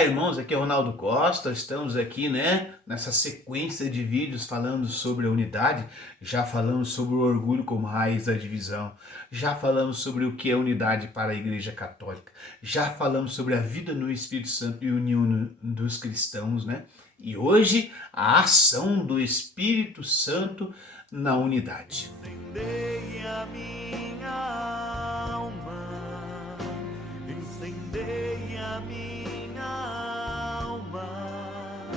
Irmãos, aqui é o Ronaldo Costa, estamos aqui, nessa sequência de vídeos falando sobre a unidade. Já falamos sobre o orgulho como raiz da divisão, já falamos sobre o que é unidade para a Igreja Católica, já falamos sobre a vida no Espírito Santo e união dos cristãos, E hoje, a ação do Espírito Santo na unidade. Incendeie a minha alma, incendeie a minha alma,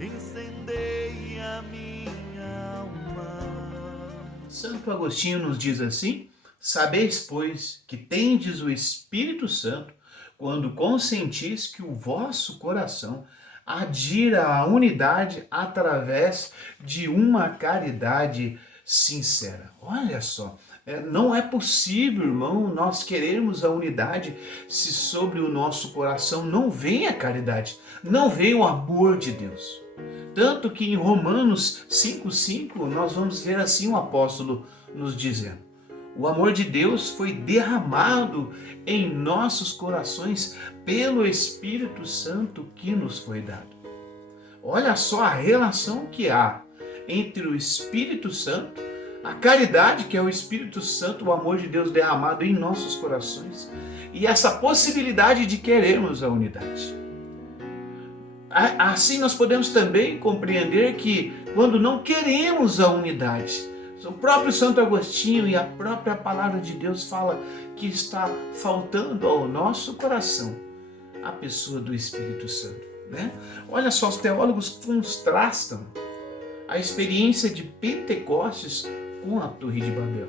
incendeie a minha alma. Santo Agostinho nos diz assim: sabeis, pois, que tendes o Espírito Santo, quando consentis que o vosso coração adira à unidade através de uma caridade sincera. Olha só, não é possível, irmão, nós queremos a unidade se sobre o nosso coração não vem a caridade, não vem o amor de Deus. Tanto que em Romanos 5,5 nós vamos ver assim o apóstolo nos dizendo: o amor de Deus foi derramado em nossos corações pelo Espírito Santo que nos foi dado. Olha só a relação que há entre o Espírito Santo, a caridade, que é o Espírito Santo, o amor de Deus derramado em nossos corações, e essa possibilidade de querermos a unidade. Assim nós podemos também compreender que quando não queremos a unidade, o próprio Santo Agostinho e a própria palavra de Deus fala que está faltando ao nosso coração a pessoa do Espírito Santo, Olha só, os teólogos contrastam a experiência de Pentecostes com a Torre de Babel.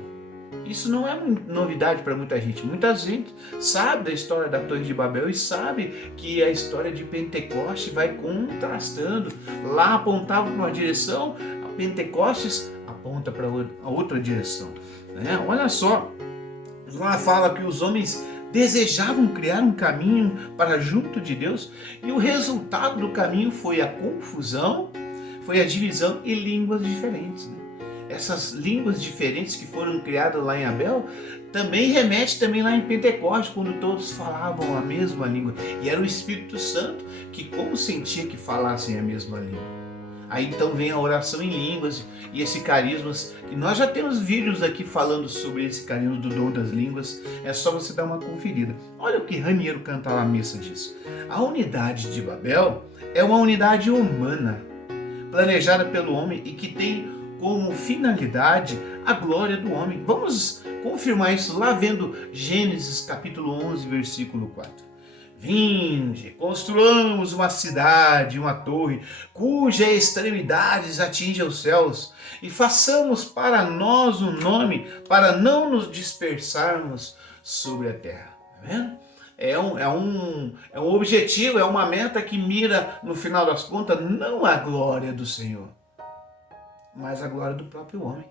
Isso não é novidade para muita gente. Muita gente sabe da história da Torre de Babel e sabe que a história de Pentecostes vai contrastando. Lá apontava para uma direção, a Pentecostes aponta para outra direção. Olha só, lá fala que os homens desejavam criar um caminho para junto de Deus e o resultado do caminho foi a confusão, foi a divisão e línguas diferentes. Essas línguas diferentes que foram criadas lá em Abel também remete também lá em Pentecostes, quando todos falavam a mesma língua. E era o Espírito Santo que consentia que falassem a mesma língua. Aí então vem a oração em línguas e esse carisma, que nós já temos vídeos aqui falando sobre esse carisma do dom das línguas, é só você dar uma conferida. Olha o que Raniero Cantalamessa diz: a unidade de Babel é uma unidade humana, planejada pelo homem e que tem como finalidade a glória do homem. Vamos confirmar isso lá vendo Gênesis capítulo 11, versículo 4. Vinde, construamos uma cidade, uma torre, cuja extremidades atinge os céus, e façamos para nós um nome, para não nos dispersarmos sobre a terra. Tá vendo? É um objetivo, é uma meta que mira, no final das contas, não a glória do Senhor, mas a glória do próprio homem.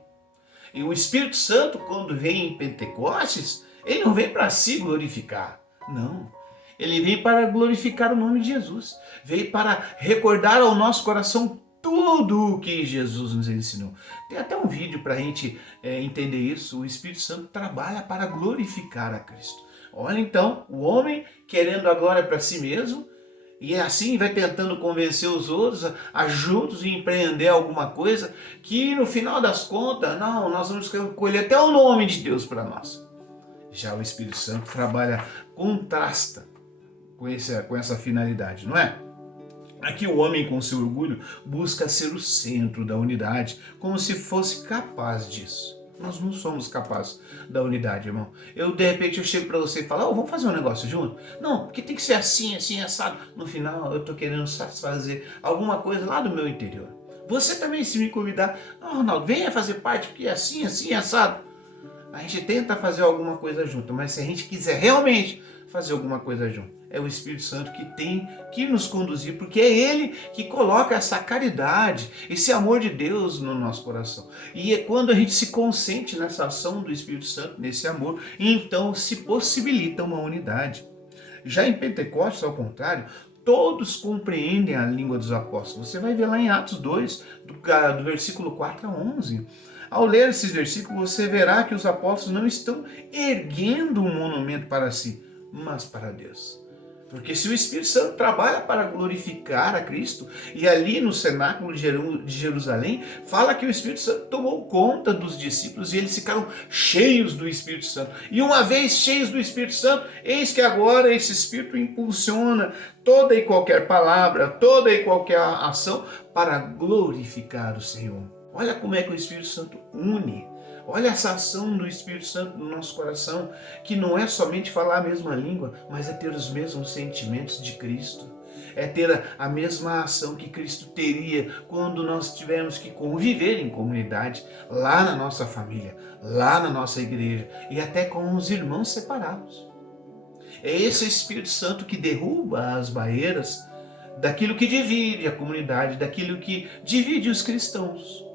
E o Espírito Santo, quando vem em Pentecostes, ele não vem para se glorificar, não. Ele veio para glorificar o nome de Jesus. Veio para recordar ao nosso coração tudo o que Jesus nos ensinou. Tem até um vídeo para a gente entender isso. O Espírito Santo trabalha para glorificar a Cristo. Olha então, o homem querendo a glória para si mesmo, e assim vai tentando convencer os outros a juntos empreender alguma coisa, que no final das contas, não, nós vamos colher até o nome de Deus para nós. Já o Espírito Santo trabalha, contrasta com essa finalidade, não é? Aqui o homem, com seu orgulho, busca ser o centro da unidade, como se fosse capaz disso. Nós não somos capazes da unidade, irmão. De repente, eu chego para você e falo: vamos fazer um negócio junto? Não, porque tem que ser assim, assim, assado. No final, eu estou querendo satisfazer alguma coisa lá do meu interior. Você também, se me convidar: Ronaldo, venha fazer parte, porque é assim, assim, assado. A gente tenta fazer alguma coisa junto, mas se a gente quiser realmente fazer alguma coisa junto, é o Espírito Santo que tem que nos conduzir, porque é Ele que coloca essa caridade, esse amor de Deus no nosso coração. E é quando a gente se consente nessa ação do Espírito Santo, nesse amor, então se possibilita uma unidade. Já em Pentecostes, ao contrário, todos compreendem a língua dos apóstolos. Você vai ver lá em Atos 2, do versículo 4 a 11. Ao ler esses versículos, você verá que os apóstolos não estão erguendo um monumento para si, mas para Deus. Porque se o Espírito Santo trabalha para glorificar a Cristo, e ali no cenáculo de Jerusalém, fala que o Espírito Santo tomou conta dos discípulos e eles ficaram cheios do Espírito Santo. E uma vez cheios do Espírito Santo, eis que agora esse Espírito impulsiona toda e qualquer palavra, toda e qualquer ação para glorificar o Senhor. Olha como é que o Espírito Santo une. Olha essa ação do Espírito Santo no nosso coração, que não é somente falar a mesma língua, mas é ter os mesmos sentimentos de Cristo. É ter a mesma ação que Cristo teria quando nós tivermos que conviver em comunidade, lá na nossa família, lá na nossa igreja e até com os irmãos separados. É esse Espírito Santo que derruba as barreiras daquilo que divide a comunidade, daquilo que divide os cristãos.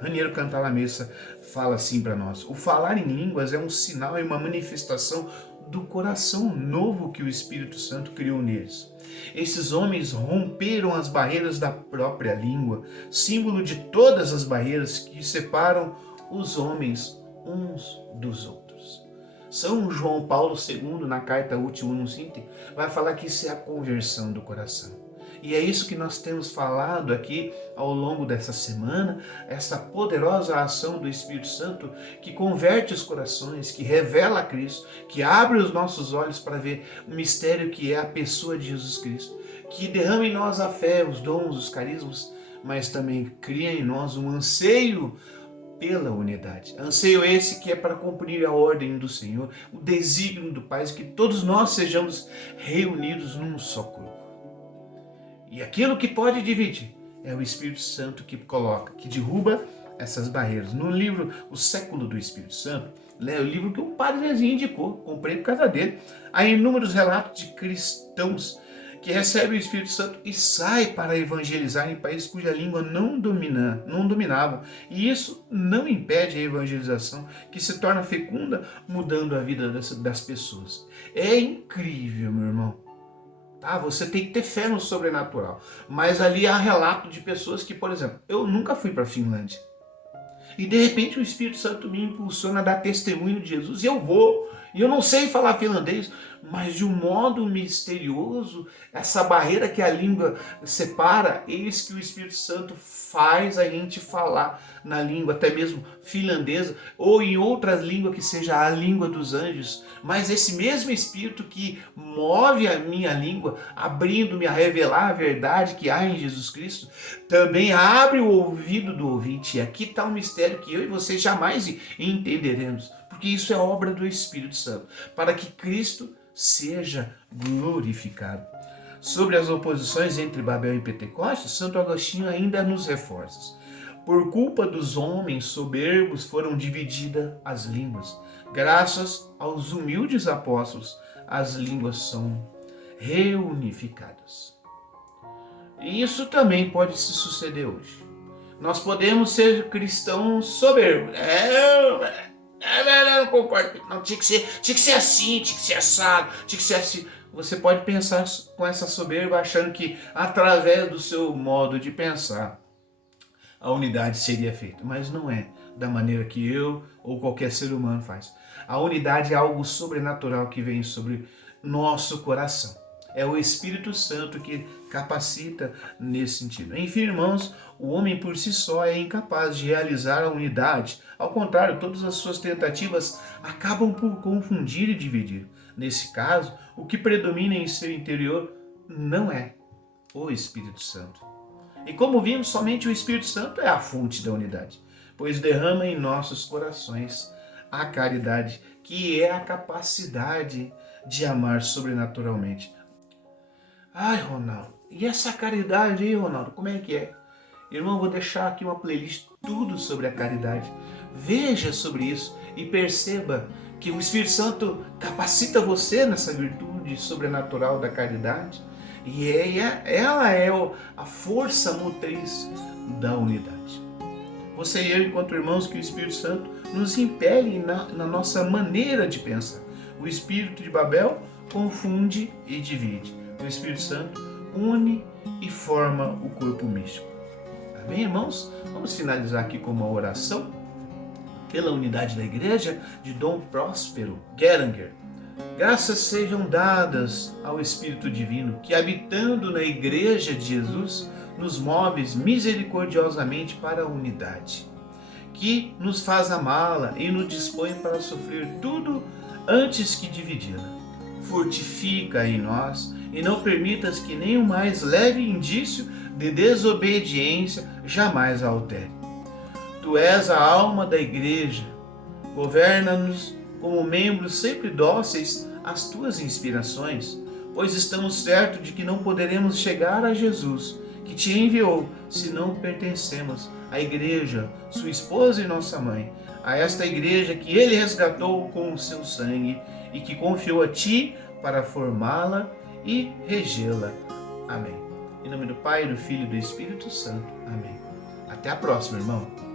Raniero Cantalamessa fala assim para nós: o falar em línguas é um sinal e uma manifestação do coração novo que o Espírito Santo criou neles. Esses homens romperam as barreiras da própria língua, símbolo de todas as barreiras que separam os homens uns dos outros. São João Paulo II, na carta Última Nuntium, vai falar que isso é a conversão do coração. E é isso que nós temos falado aqui ao longo dessa semana, essa poderosa ação do Espírito Santo que converte os corações, que revela a Cristo, que abre os nossos olhos para ver o mistério que é a pessoa de Jesus Cristo, que derrama em nós a fé, os dons, os carismas, mas também cria em nós um anseio pela unidade. Anseio esse que é para cumprir a ordem do Senhor, o desígnio do Pai, que todos nós sejamos reunidos num só corpo. E aquilo que pode dividir é o Espírito Santo que coloca, que derruba essas barreiras. No livro O Século do Espírito Santo, é o livro que um padrezinho indicou, comprei por causa dele. Há inúmeros relatos de cristãos que recebem o Espírito Santo e saem para evangelizar em países cuja língua não dominavam. E isso não impede a evangelização, que se torna fecunda, mudando a vida das pessoas. É incrível, meu irmão. Tá? Você tem que ter fé no sobrenatural. Mas ali há relato de pessoas que, por exemplo, eu nunca fui para a Finlândia. E de repente o Espírito Santo me impulsiona a dar testemunho de Jesus. E eu vou. E eu não sei falar finlandês, mas de um modo misterioso, essa barreira que a língua separa, eis que o Espírito Santo faz a gente falar na língua, até mesmo finlandesa, ou em outras línguas que seja a língua dos anjos. Mas esse mesmo Espírito que move a minha língua, abrindo-me a revelar a verdade que há em Jesus Cristo, também abre o ouvido do ouvinte. E aqui está um mistério que eu e você jamais entenderemos, porque isso é obra do Espírito Santo, para que Cristo seja glorificado. Sobre as oposições entre Babel e Pentecostes, Santo Agostinho ainda nos reforça. Por culpa dos homens soberbos foram divididas as línguas. Graças aos humildes apóstolos, as línguas são reunificadas. E isso também pode se suceder hoje. Nós podemos ser cristãos soberbos. Eu não concordo. Não, tinha que ser assim, tinha que ser assado, tinha que ser assim. Você pode pensar com essa soberba, achando que através do seu modo de pensar a unidade seria feita. Mas não é da maneira que eu ou qualquer ser humano faz. A unidade é algo sobrenatural que vem sobre nosso coração. É o Espírito Santo que capacita nesse sentido. Enfim, irmãos, o homem por si só é incapaz de realizar a unidade. Ao contrário, todas as suas tentativas acabam por confundir e dividir. Nesse caso, o que predomina em seu interior não é o Espírito Santo. E como vimos, somente o Espírito Santo é a fonte da unidade, pois derrama em nossos corações a caridade, que é a capacidade de amar sobrenaturalmente. Ai, Ronaldo, e essa caridade aí, Ronaldo, como é que é? Irmão, vou deixar aqui uma playlist tudo sobre a caridade. Veja sobre isso e perceba que o Espírito Santo capacita você nessa virtude sobrenatural da caridade. E ela é a força motriz da unidade. Você e eu, enquanto irmãos, que o Espírito Santo nos impele na nossa maneira de pensar. O espírito de Babel confunde e divide. O Espírito Santo une e forma o corpo místico. Amém, irmãos? Vamos finalizar aqui com uma oração pela unidade da igreja de Dom Próspero Gueranger. Graças sejam dadas ao Espírito Divino, que habitando na Igreja de Jesus, nos move misericordiosamente para a unidade, que nos faz amá-la e nos dispõe para sofrer tudo antes que dividi-la. Fortifica em nós e não permitas que nenhum mais leve indício de desobediência jamais a altere. Tu és a alma da Igreja, governa-nos como membros sempre dóceis às tuas inspirações, pois estamos certos de que não poderemos chegar a Jesus, que te enviou, se não pertencemos à Igreja, sua esposa e nossa mãe, a esta Igreja que ele resgatou com o seu sangue e que confiou a ti para formá-la e regê-la. Amém. Em nome do Pai, do Filho e do Espírito Santo. Amém. Até a próxima, irmão.